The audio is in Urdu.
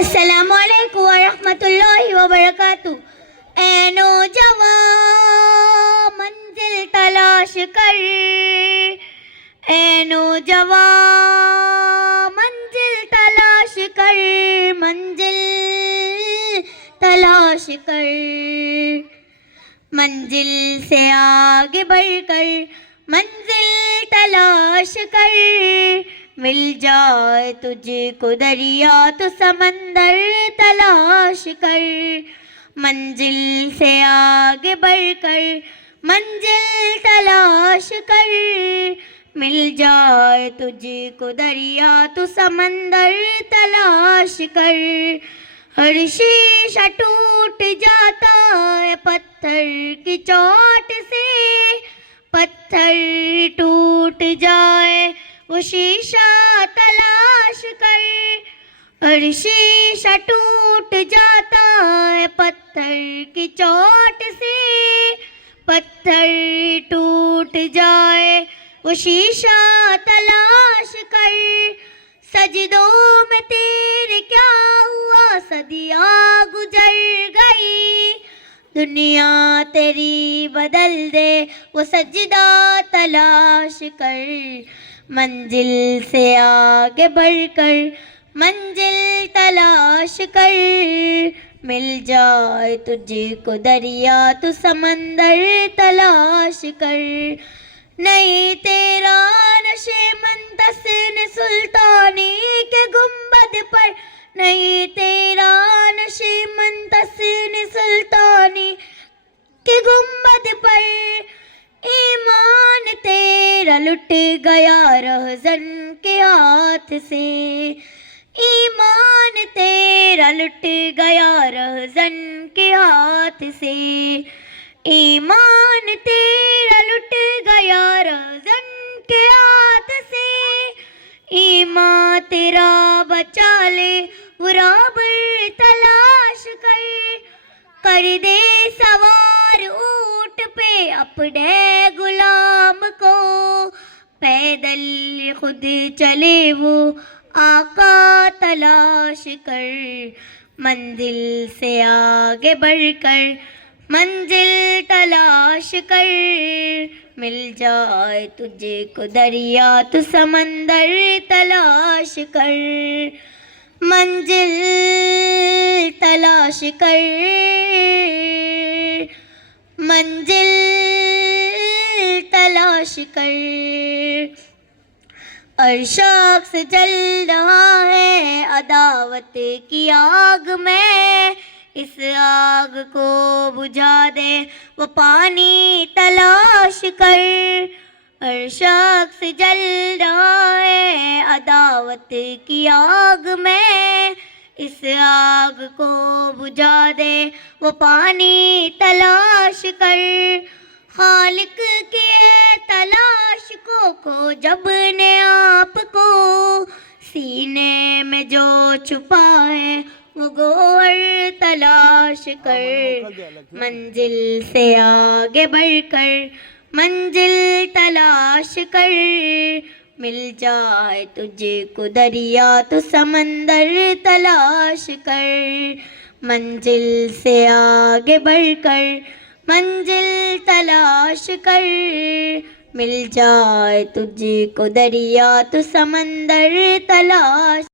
السلام علیکم ورحمۃ اللہ وبرکاتہ۔ اے نوجوان منزل تلاش کر، اے نوجوان منزل تلاش کر، منزل تلاش کر، منزل سے آگے بڑھ کر منزل تلاش کر، مل جائے تجھ کو دریا تو سمندر تلاش کر، منزل سے آگے بڑھ کر منزل تلاش کر، مل جائے تجھ کو دریا تو سمندر تلاش کر، ہر شیشہ ٹوٹ جاتا ہے پتھر کی چوٹ سے، پتھر ٹوٹ جائے وہ شیشہ تلاش کر، ہر شیشہ ٹوٹ جاتا ہے پتھر کی چوٹ سے، پتھر ٹوٹ جائے وہ شیشہ تلاش کر، سجدوں میں تیرے کیا ہوا صدیاں گزر گئی، دنیا تیری بدل دے وہ سجدہ تلاش کر، منزل سے آگے بڑھ کر منزل تلاش کر، مل جائے تجھ کو دریا تو سمندر تلاش کر، نہیں تیرا نشے منتصر سلطانی کے گنبد پر، نہیں تیرا نشے منتصر سلطانی کے گنبد پر، ایمان تیرا لٹ گیا رہزن کے ہاتھ سے، ایمان تیرا لٹ گیا رہزن کے ہاتھ سے، ایمان تیرا لٹ گیا رہزن کے ہاتھ سے، ایمان تیرا بچا لے وہ رابر تلاش کر، کر دے سوار اونٹ پہ اپنے غلام کو، پیدل خود چلے وہ آقا تلاش کر، منزل سے آگے بڑھ کر منزل تلاش کر، مل جائے تجھ کو دریا تو سمندر تلاش کر، منزل تلاش کر، منزل تلاش کر، ہر شخص جل رہا ہے عداوت کی آگ میں، اس آگ کو بجھا دے وہ پانی تلاش کر، ہر شخص جل رہا ہے عداوت کی آگ میں، اس آگ کو بجھا دے وہ پانی تلاش کر، خالق کی ہے تلاش کو جب نے آپ کو، سینے میں جو چھپا ہے وہ گوہر تلاش کر، منزل سے آگے بڑھ کر منزل تلاش کر، مل جائے تجھ کو دریا تو سمندر تلاش کر، منزل سے آگے بڑھ کر منزل تلاش کر، مل جائے تجھ کو دریا تو سمندر تلاش